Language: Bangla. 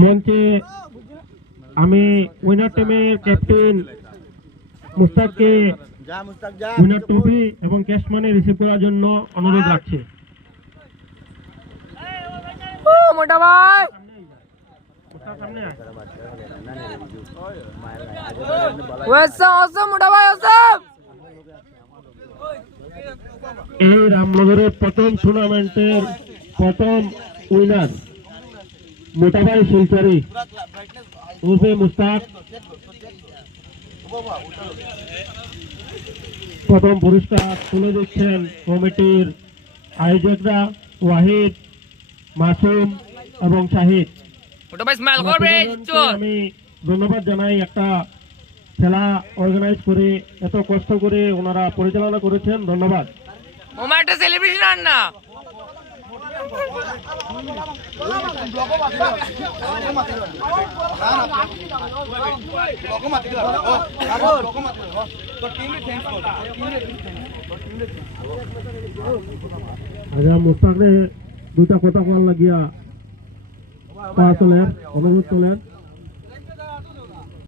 মঞ্চে আমি উইনার টিমের ক্যাপ্টেন মুস্তাককে উইনার ট্রফি এবং ক্যাশ মানি রিসিভ করার জন্য অনুরোধ রাখছি। মোটা ভাই এই রামনগরের প্রথম টুর্নামেন্টের প্রথম উইনার মোটাভাই শিলচরি উর্ফে মুস্তাক প্রথম পুরস্কার তুলে দিচ্ছেন কমিটির আয়োজকরা ওয়াহিদ, মাসুম এবং শাহিদ। আমি ধন্যবাদ জানাই, একটা খেলা অর্গানাইজ করে এত কষ্ট করে ওনারা পরিচালনা করেছেন, ধন্যবাদ। একটা সেলিব্রেশন না মুস্তাক দুটা কথা কল লাগিয়া পা চলেন অনুরোধ চলেন।